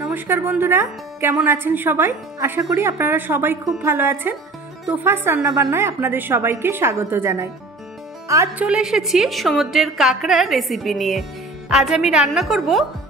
नमस्कार बंधुरा केमन आছেন সবাই। आशा करी আপনারা সবাই খুব ভালো আছেন। তোফাস রান্না বান্নায় আপনাদের সবাইকে স্বাগত জানাই। আজ চলে এসেছি সমুদ্রের কাঁকড়ার রেসিপি নিয়ে। আজ আমি রান্না করব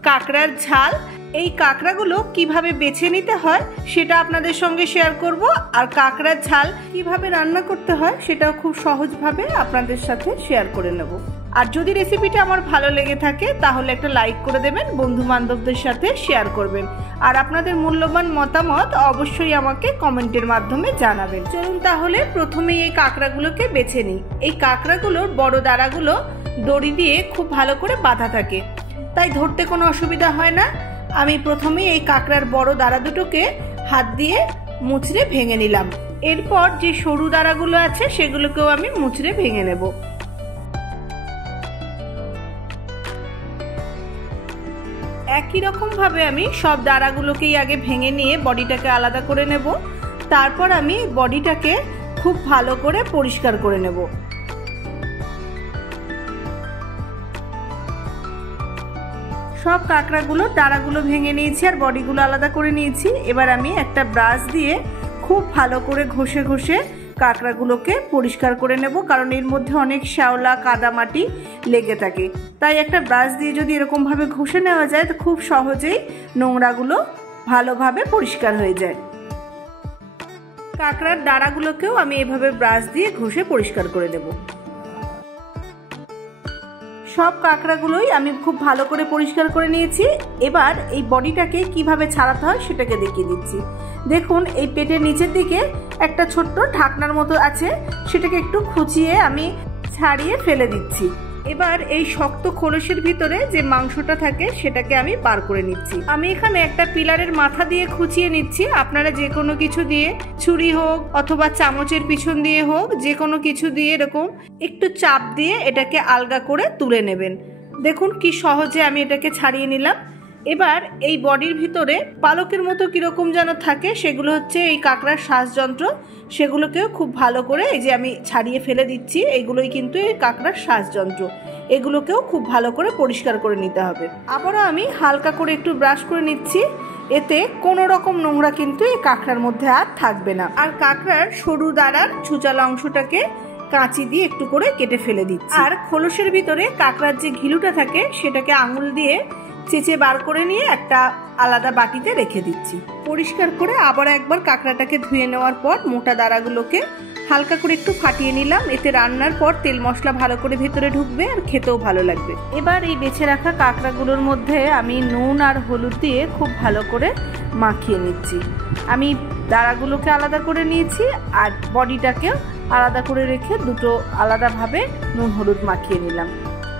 কাঁকড়ার ঝাল। এই কাঁকড়াগুলো কিভাবে বেছে নিতে হয় সেটা আপনাদের সঙ্গে শেয়ার করব, আর কাঁকড়ার ঝাল কিভাবে রান্না করতে হয় সেটাও খুব সহজভাবে আপনাদের সাথে শেয়ার করে নেব। আর যদি রেসিপিটা আমার ভালো লেগে থাকে তাহলে একটা লাইক করে দেবেন, বন্ধু বান্ধবদের সাথে শেয়ার করবেন, আর আপনাদের মূল্যবান মতামত অবশ্যই আমাকে কমেন্টের মাধ্যমে জানাবেন। চলুন তাহলে প্রথমেই এই কাঁকড়াগুলোকে বেছে নিই। এই কাঁকড়াগুলোর বড় দাঁড়াগুলো দড়ি দিয়ে খুব ভালো করে বাঁধা থাকে, তাই ধরতে কোনো অসুবিধা হয় না। আমি প্রথমেই এই কাঁকড়ার বড় দাঁড়া দুটোকে হাত দিয়ে মুচড়ে ভেঙে নিলাম। এরপর যে সরু দাঁড়াগুলো আছে সেগুলোকেও আমি মুচড়ে ভেঙে নেব। একই রকম ভাবে আমি সব দাঁড়াগুলোকেই আগে ভেঙে নিয়ে বডিটাকে আলাদা করে নেব। তারপর আমি বডিটাকে খুব ভালো করে পরিষ্কার করে নেব। সব কাঁকড়াগুলো দাঁড়াগুলো ভেঙে নিয়েছি আর বডিগুলো আলাদা করে নিয়েছি। এবার আমি একটা ব্রাশ দিয়ে খুব ভালো করে ঘষে ঘষে কাঁকড়াগুলোকে পরিষ্কার করে নেব, কারণ এর মধ্যে অনেক শ্যাওলা কাদামাটি লেগে থাকে। তাই একটা ব্রাশ দিয়ে যদি এরকমভাবে ঘষে নেওয়া যায় তো খুব সহজেই নোংরাগুলো ভালোভাবে পরিষ্কার হয়ে যায়। কাঁকড়ার দাঁড়াগুলোকেও আমি এভাবে ব্রাশ দিয়ে ঘষে পরিষ্কার করে দেব। সব কাঁকড়াগুলোই আমি খুব ভালো করে পরিষ্কার করে নিয়েছি। এবার এই বডিটাকে কিভাবে ছাড়াতে হয় সেটাকে দেখিয়ে দিচ্ছি। দেখুন, এই পেটের নিচের দিকে একটা ছোট্ট ঢাকনার মতো আছে, সেটাকে একটু খুঁচিয়ে আমি ছাড়িয়ে ফেলে দিচ্ছি। এবার এই শক্ত খোলসের ভিতরে যে মাংসটা থাকে সেটাকে আমি বার করে নিচ্ছি। আমি এখানে একটা পিলারের মাথা দিয়ে খুঁচিয়ে নিচ্ছি। আপনারা যে কোনো কিছু দিয়ে, ছুরি হোক অথবা চামচের পিছন দিয়ে হোক, যে কোনো কিছু দিয়ে এরকম একটু চাপ দিয়ে এটাকে আলগা করে তুলে নেবেন। দেখুন কি সহজে আমি এটাকে ছাড়িয়ে নিলাম। এবার এই বডির ভিতরে পালকের মতো কিরকম যেন থাকে, সেগুলো হচ্ছে এই কাঁকড়ার শ্বাসযন্ত্র। সেগুলোকেও খুব ভালো করে এই যে আমি ছাড়িয়ে ফেলে দিচ্ছি। এগুলোই কিন্তু এই কাঁকড়ার শ্বাসযন্ত্র। এগুলোকেও খুব ভালো করে পরিষ্কার করে নিতে হবে। আবারও আমি হালকা করে একটু ব্রাশ করে নিচ্ছি। এতে কোনো রকম নোংরা কিন্তু এই কাঁকড়ার মধ্যে আর থাকবে না। আর কাঁকড়ার সরু দাঁড়ার ছুচালা অংশটাকে কাঁচি দিয়ে একটু করে কেটে ফেলে দিচ্ছি। আর খোলসের ভিতরে কাঁকড়ার যে ঘিলুটা থাকে সেটাকে আঙুল দিয়ে চেঁচে বার করে নিয়ে একটা আলাদা বাটিতে রেখে দিচ্ছি। পরিষ্কার করে আবার একবার কাঁকড়াটাকে ধুয়ে নেওয়ার পর মোটা দাঁড়াগুলোকে হালকা করে একটু ফাটিয়ে নিলাম। এতে রান্নার পর তেল মশলা ভালো করে ভেতরে ঢুকবে আর খেতেও ভালো লাগবে। এবার এই বেছে রাখা কাঁকড়াগুলোর মধ্যে আমি নুন আর হলুদ দিয়ে খুব ভালো করে মাখিয়ে নিচ্ছি। আমি দাঁড়াগুলোকে আলাদা করে নিয়েছি আর বডিটাকেও আলাদা করে রেখে দুটো আলাদাভাবে নুন হলুদ মাখিয়ে নিলাম।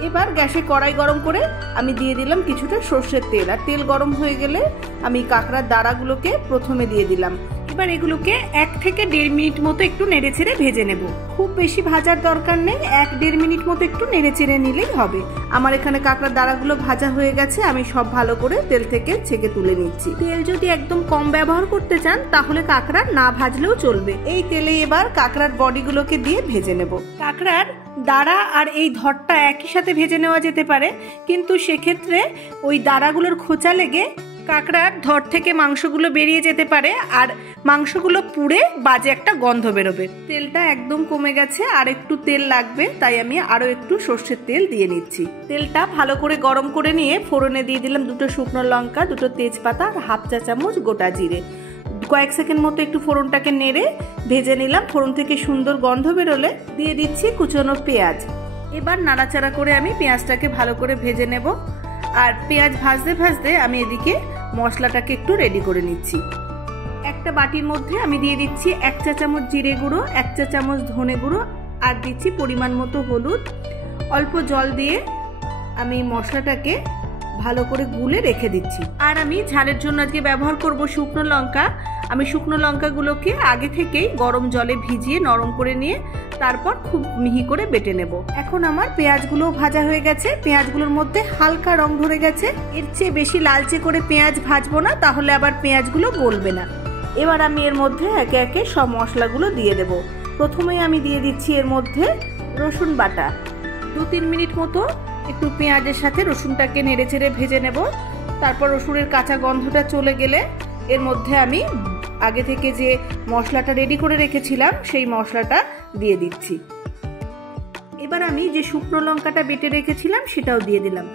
এবার গ্যাসে কড়াই গরম করে আমি দিয়ে দিলাম কিছুটা সর্ষের তেল। আর তেল গরম হয়ে গেলে আমি কাঁকড়ার দাঁড়াগুলোকে প্রথমে দিয়ে দিলাম। এবার এগুলোকে 1 থেকে 1.5 মিনিট মতো একটু নেড়েচেড়ে ভেজে নেব। খুব বেশি ভাজার দরকার নেই, 1-1.5 মিনিট মতো একটু নেড়েচেড়ে নিলেই হবে। আমার এখানে কাঁকড়ার দাঁড়াগুলো ভাজা হয়ে গেছে। আমি সব ভালো করে তেল থেকে ছেঁকে তুলে নিচ্ছি। তেল যদি একদম কম ব্যবহার করতে চান তাহলে কাঁকড়া না ভাজলেও চলবে। এই তেলে এবার কাঁকড়ার বডিগুলোকে দিয়ে ভেজে নেব। কাঁকড়ার দাঁড়া আর এই ধরটা একই সাথে ভেজে নেওয়া যেতে পারে, কিন্তু সেক্ষেত্রে ওই দাঁড়াগুলোর খোঁচা লেগে কাঁকড়ার ধর থেকে মাংসগুলো বেরিয়ে যেতে পারে আর মাংসগুলো পুড়ে বাজে একটা গন্ধ বেরোবে। তেলটা একদম কমে গেছে, আর একটু তেল লাগবে, তাই আমি আরো একটু সর্ষের তেল দিয়ে নিচ্ছি। তেলটা ভালো করে গরম করে নিয়ে ফোড়নে দিয়ে দিলাম 2টো শুকনো লঙ্কা, 2টো তেজপাতা আর 1/2 চা চামচ গোটা জিরে। কয়েক সেকেন্ড মতো একটু ফোড়নটাকে নেড়ে ভেজে নিলাম। ফোড়ন থেকে সুন্দর গন্ধ বেরোলে দিয়ে দিচ্ছি কুচনো পেঁয়াজ। এবার নাড়াচাড়া করে আমি পেঁয়াজটাকে ভালো করে ভেজে নেব। আর পেঁয়াজ ভাজতে ভাজতে আমি এদিকে মশলাটাকে একটু রেডি করে নিচ্ছি। একটা বাটির মধ্যে আমি দিয়ে দিচ্ছি 1 চা চামচ জিরে গুঁড়ো, 1 চা চামচ ধনে গুঁড়ো, আর দিচ্ছি পরিমাণ মতো হলুদ। অল্প জল দিয়ে আমি মশলাটাকে ভালো করে গুলে রেখে দিচ্ছি। আর আমি ঝালের জন্য আজকে ব্যবহার করব শুকনো লঙ্কা। আমি শুকনো লঙ্কাগুলোকে আগে থেকেই গরম জলে ভিজিয়ে নরম করে নিয়ে তারপর খুব মিহি করে বেটে নেব। এখন আমার পেঁয়াজগুলো ভাজা হয়ে গেছে। পেঁয়াজগুলোর মধ্যে হালকা রং ধরে গেছে। এর চেয়ে বেশি লালচে করে পেঁয়াজ ভাজবো না, তাহলে আবার পেঁয়াজগুলো গলবে না। এবার আমি এর মধ্যে একে একে সব মশলাগুলো দিয়ে দেব। প্রথমেই আমি দিয়ে দিচ্ছি এর মধ্যে রসুন বাটা। 2-3 মিনিট মতো একটু পেঁয়াজের সাথে রসুনটাকে নেড়েচেড়ে ভেজে নেব। তারপর রসুনের কাঁচা গন্ধটা চলে গেলে এর মধ্যে আমি আগে থেকে যে মশলাটা রেডি করে রেখেছিলাম সেই মশলাটা দিয়ে দিচ্ছি। এবার আমি যে শুকনো লঙ্কাটা বেটে রেখেছিলাম সেটাও দিয়ে দিলাম।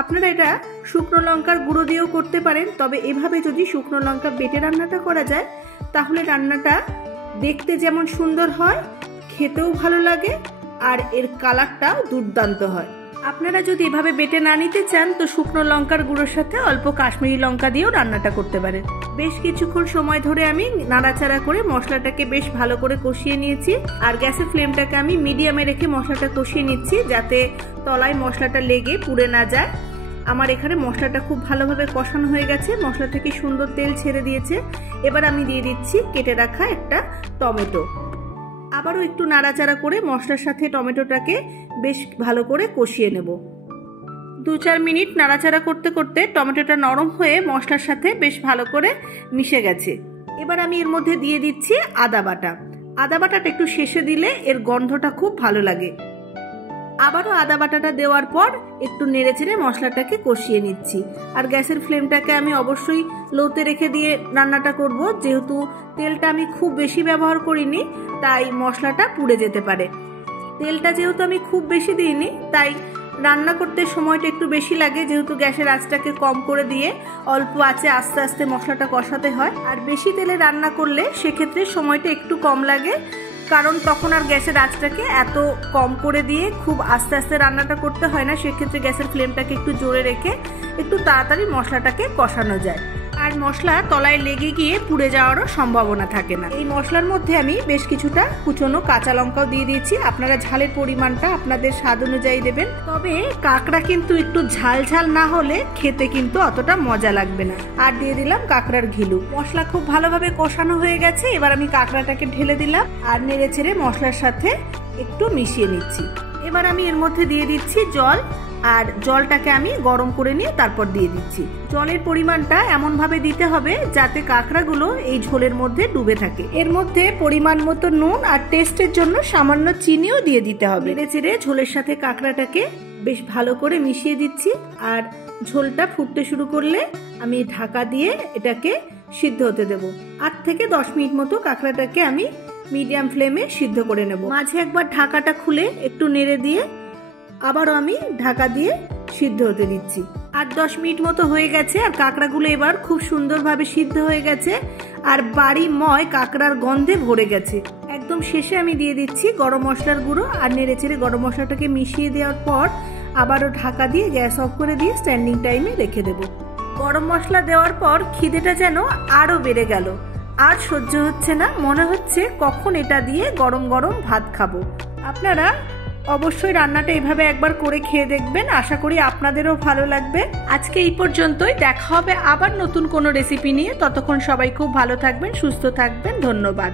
আপনারা এটা শুকনো লঙ্কার গুঁড়ো দিয়েও করতে পারেন, তবে এভাবে যদি শুকনো লঙ্কা বেটে রান্নাটা করা যায় তাহলে রান্নাটা দেখতে যেমন সুন্দর হয়, খেতেও ভালো লাগে, আর এর কালারটাও দুর্দান্ত হয়। আপনারা যদি এভাবে বেটে না নিতে চান তো শুকনো লঙ্কার গুঁড়োর সাথে অল্প কাশ্মীরি লঙ্কা দিয়েও রান্নাটা করতে পারেন। বেশ কিছুক্ষণ সময় ধরে আমি নাড়াচাড়া করে মশলাটাকে বেশ ভালো করে কষিয়ে নিয়েছি, আর গ্যাসের ফ্লেমটাকে আমি মিডিয়ামে রেখে মশলাটা কষিয়ে নিচ্ছি যাতে তলায় মশলাটা লেগে পুড়ে না যায়। আমার এখানে মশলাটা খুব ভালোভাবে কষানো হয়ে গেছে, মশলা থেকে সুন্দর তেল ছেড়ে দিয়েছে। এবার আমি দিয়ে দিচ্ছি কেটে রাখা একটা টমেটো। আবারও একটু নাড়াচাড়া করে মশলার সাথে টমেটোটাকে বেশ ভালো করে কষিয়ে নেব। 2-4 মিনিট নাড়াচাড়া করতে করতে টমেটোটা নরম হয়ে মশলার সাথে বেশ ভালো করে মিশে গেছে। এবার আমি এর মধ্যে দিয়ে দিচ্ছি আদা বাটা। আদা বাটাটা একটু শেষে দিলে এর গন্ধটা খুব ভালো লাগে। আবারও আদা বাটাটা দেওয়ার পর একটু নেড়েচেড়ে মশলাটাকে কষিয়ে নিচ্ছি। আর গ্যাসের ফ্লেমটাকে আমি অবশ্যই লোতে রেখে দিয়ে রান্নাটা করব, যেহেতু তেলটা আমি খুব বেশি ব্যবহার করিনি তাই মশলাটা পুড়ে যেতে পারে। তেলটা যেহেতু আমি খুব বেশি দিইনি তাই রান্না করতে সময়টা একটু বেশি লাগে, যেহেতু গ্যাসের আঁচটাকে কম করে দিয়ে অল্প আঁচে আস্তে আস্তে মশলাটা কষাতে হয়। আর বেশি তেলে রান্না করলে সেক্ষেত্রে সময়টা একটু কম লাগে, কারণ তখন আর গ্যাসের আঁচটাকে এত কম করে দিয়ে খুব আস্তে আস্তে রান্নাটা করতে হয় না। সেক্ষেত্রে গ্যাসের ফ্লেমটাকে একটু জোরে রেখে একটু তাড়াতাড়ি মশলাটাকে কষানো যায়, আর মশলা তলায় লেগে গিয়ে পুড়ে যাওয়ারও সম্ভাবনা থাকে না। এই মশলার মধ্যে আমি বেশ কিছুটা কুচনো কাঁচা লঙ্কাও দিয়ে দিয়েছি। আপনারা ঝালের পরিমাণটা আপনাদের স্বাদ অনুযায়ী দেবেন, তবে কাঁকড়া কিন্তু একটু ঝাল ঝাল না হলে খেতে কিন্তু অতটা মজা লাগবে না। আর দিয়ে দিলাম কাঁকড়ার ঘিলু। মশলা খুব ভালোভাবে কষানো হয়ে গেছে, এবার আমি কাঁকড়াটাকে ঢেলে দিলাম আর নেড়ে ছেড়ে মশলার সাথে একটু মিশিয়ে নিচ্ছি। এবার আমি এর মধ্যে দিয়ে দিচ্ছি জল, আর জলটাকে আমি গরম করে নিয়ে তারপর দিয়ে দিচ্ছি। জলের পরিমাণটা এমন ভাবে দিতে হবে যাতে কাঁকড়াগুলো এই ঝোলের মধ্যে ডুবে থাকে। এর মধ্যে পরিমাণ মতো নুন আর টেস্টের জন্য সামান্য চিনিও দিয়ে দিতে হবে। নেড়েচেড়ে ঝোলের সাথে কাঁকড়াটাকে বেশ ভালো করে মিশিয়ে দিচ্ছি, আর ঝোলটা ফুটতে শুরু করলে আমি ঢাকা দিয়ে এটাকে সিদ্ধ হতে দেব। 8 থেকে 10 মিনিট মতো কাঁকড়াটাকে আমি মিডিয়াম ফ্লেমে সিদ্ধ করে নেব। মাঝে একবার ঢাকাটা খুলে একটু নেড়ে দিয়ে আবারও আমি ঢাকা দিয়ে সিদ্ধ হতে দিচ্ছি। 8-10 মিনিট মতো হয়ে গেছে, আর কাঁকড়াগুলো এবার খুব সুন্দরভাবে সিদ্ধ হয়ে গেছে, আর বাড়িময় কাঁকড়ার গন্ধে ভরে গেছে। একদম শেষে আমি দিয়ে দিচ্ছি গরম মশলার গুঁড়ো, আর নেড়েচেড়ে গরম মশলাটাকে মিশিয়ে দেওয়ার পর আবারও ঢাকা দিয়ে গ্যাস অফ করে দিয়ে স্ট্যান্ডিং টাইমে রেখে দেব। গরম মশলা দেওয়ার পর খিদেটা যেন আরও বেড়ে গেল, আর সহ্য হচ্ছে না, মনে হচ্ছে কখন এটা দিয়ে গরম গরম ভাত খাবো। আপনারা অবশ্যই রান্নাটা এভাবে একবার করে খেয়ে দেখবেন, আশা করি আপনাদেরও ভালো লাগবে। আজকে এই পর্যন্তই, দেখা হবে আবার নতুন কোনো রেসিপি নিয়ে। ততক্ষণ সবাই খুব ভালো থাকবেন, সুস্থ থাকবেন। ধন্যবাদ।